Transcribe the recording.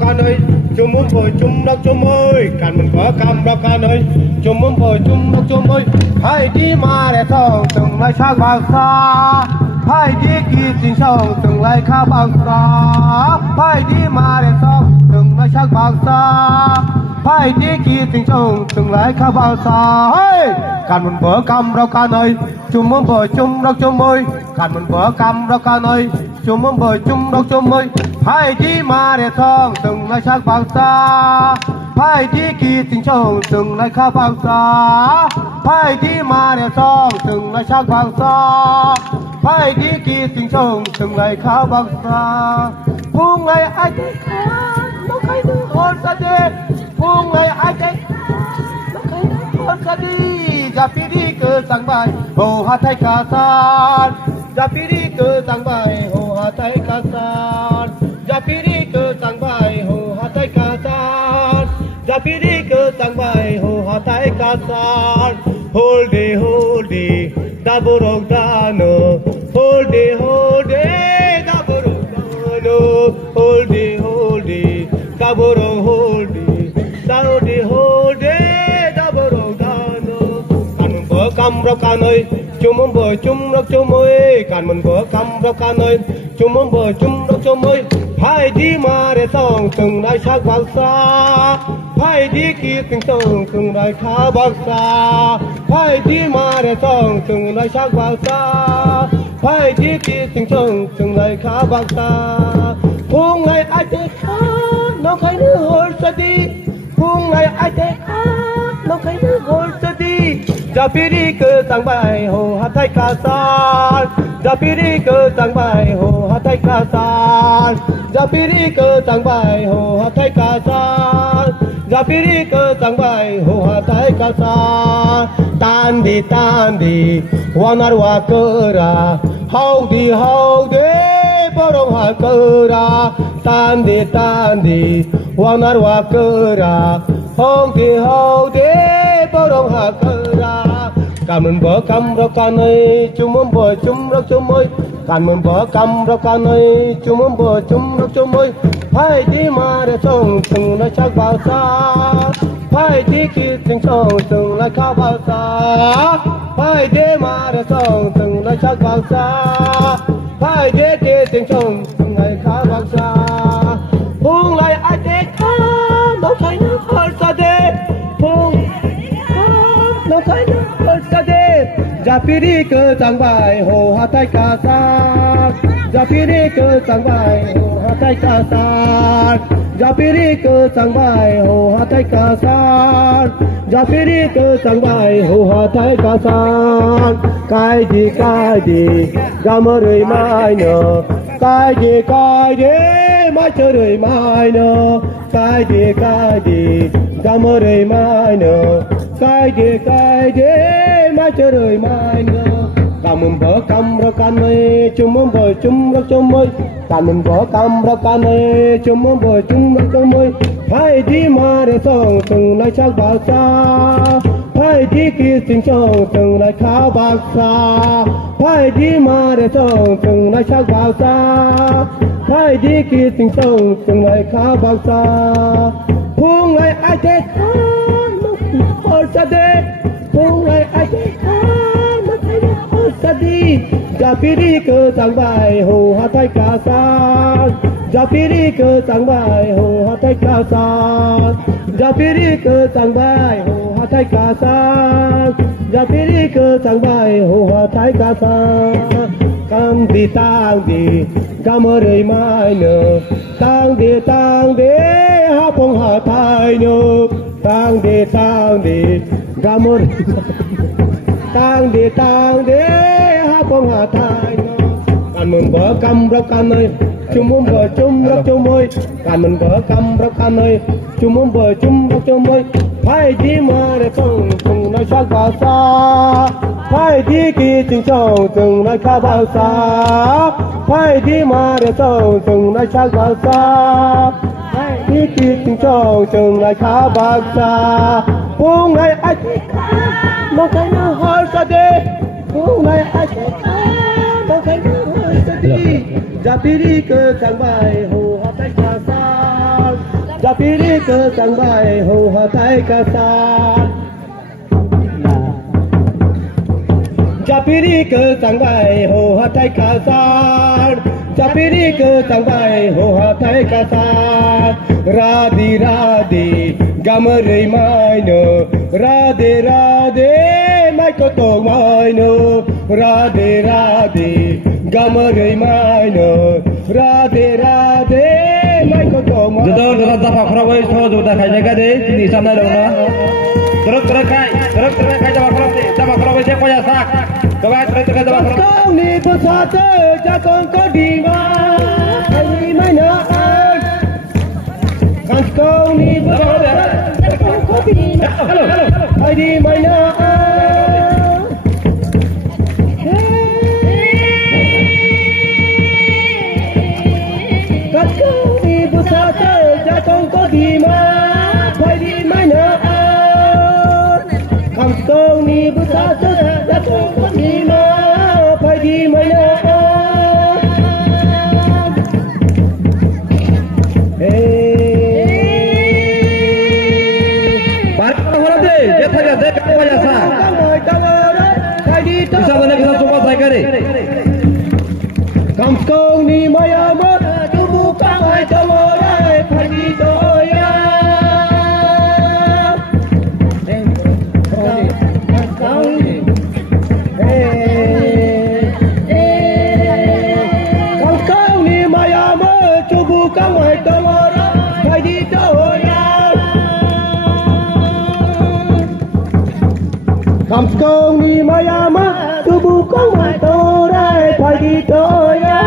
con ơi chung muốn bồi chung đốc chung ơi càn mình có cam đâu con ơi chung muốn bồi chung đốc chung ơi hãy đi mà để song từng lại sang bằng xa hãy đi kỳ tình song từng lại khá bằng xa hãy đi mà để song từng lại sang bằng xa hãy đi kỳ tình song từng lại khá bằng xa càn mình có cam đâu con ơi chung muốn bồi chung đốc chung ơi càn mình có cam đâu con ơi chung muốn bồi chung đốc chung ơi hãy đi mà để song từng lại sang bằng xa hãy đi kỳ tình song từng lại khá bằng xa hãy đi mà để song từng lại sang bằng xa hãy đi kỳ tình song từng lại khá bằng xa buông ngày ai thấy nó khai đưa hôn ra đi buông ngày ai thấy nó khai đưa hôn ra đi ra phía đi cơ sang bài hồ hà thái ca san ra phía đi cơ sang bài hồ hà thái ca san ra phía đi cơ sang bài hồ hà thái ca san ra phía đi cơ sang bài hồ hà thái ca san hold it double rock dano hold it double rock dano hold it double rock hold it double rock dano càn bờ cam rau can ơi chung muốn bờ chung rau chung ơi càn mình bờ cam rau can ơi chung muốn bờ chung rau chung ơi hãy đi mà để song từng đại sắc bằng xa hãy đi kỳ tình song từng đại khá bằng xa hãy đi mà để song từng đại sắc bằng xa hãy đi kỳ tình song từng đại khá bằng xa hôm nay ai thấy nó khai nữ hồi sẽ đi hôm nay ai thấy nó khai nữ hồi sẽ đi ra phía đi cơ sang bài hồ hát thái ca san ra phía đi cơ sang bài hồ hát thái ca san ra phía đi cơ sang bài hồ hát thái ca san ra phía đi cơ sang bài hồ hát thái ca san tan đi wanar wa cơ ra hau đi bao đông hoa cơ ra tan đi wanar wa cơ ra hau đi bao đông hoa cơ ra càn mình bờ cam rau can ơi chung muốn bờ chung rau chung ơi càn mình bờ cam rau can ơi chung muốn bờ chung rau chung ơi hãy đi mà để song từng lại chắc bao xa hãy đi kỳ tình song từng lại khá bao xa hãy đi mà để song từng lại chắc bao xa hãy đi kỳ tình song từng lại khá bao xa buông lại ai thế nó thấy nó hơi xa đi buông nó thấy nó ra phía đi cơ sang bài hồ hà thái ca san ra phía đi cơ sang bài hồ hà thái ca san ra phía đi cơ sang bài hồ hà thái ca san ra phía đi cơ sang bài hồ hà thái ca san cái gì ra mơ đời mai nở cái gì mai chờ đời mai nở cái gì ra mơ đời mai nở cái gì mai chờ đời mai nở càn mình bờ cam rau can ơi chung muốn bờ chung rau chung ơi càn mình bờ cam rau can ơi chung muốn bờ chung rau chung ơi hãy đi mà để song từng lại chắc bao xa hãy đi kỳ tình song từng lại khá bao xa hãy đi mà để song từng lại chắc bao xa hãy đi kỳ tình song từng lại khá bao xa buông lại ai thế nó xa đi buông lại ai thế đi ra phía đi cơ sang bài hồ hát thái ca san ra phía đi cơ sang bài hồ hát thái ca san ra phía đi cơ sang bài hồ hát thái ca san ra phía đi cơ sang bài hồ hát thái ca san cam đi ra mơ đời mai nở tang đi hát phong hà thái nở tang đi ra mơ tang đi hát phong hà thái nở càn mình bờ cam rau can ơi chung muốn bờ chung rau chung ơi càn mình bờ cam rau can ơi chung muốn bờ chung rau chung ơi hãy đi mà để song từng nói sắc bao xa hãy đi kỳ tình song từng nói khá bao xa hãy đi mà để song từng nói sắc bao xa hãy đi kỳ tình song từng nói khá bao xa buông này ai nó thấy nó hơi xa đi buông này ai nó thấy nó hơi xa đi ra phía đi cơ sang bài hồ hát thái ca san Japiri ke sang bai ho hatai kasar Japiri ke sang bai ho hatai kasar Japiri ke sang bai ho hatai kasar Radhi radhi gamare mai no Radhe radhe mai ko to mai no Radhe radhe gamare mai no Radhe radhe mai ko to mai Betul, terus tak kerap wes so sudah kayak jaga deh di sana dong lah. Terus kai coba kerap wes siapa ya sak. Coba terus coba kerap. Kau ni bersatu jangan kau di mana kan kau ni bersatu jangan kau di mana kan kau ni bersatu jangan kau di mana kan kau ni bersatu jangan kau di mana Dia tanya deh kamu ya sak. Bisa mana kita coba saya kari. Kam kau ni maya ma tu bukan ai tawara phadi toya Kam kau ni maya ma tu bukan ai tawara phadi toya Kam kau ni maya ma tu bukan ai tawara phadi toya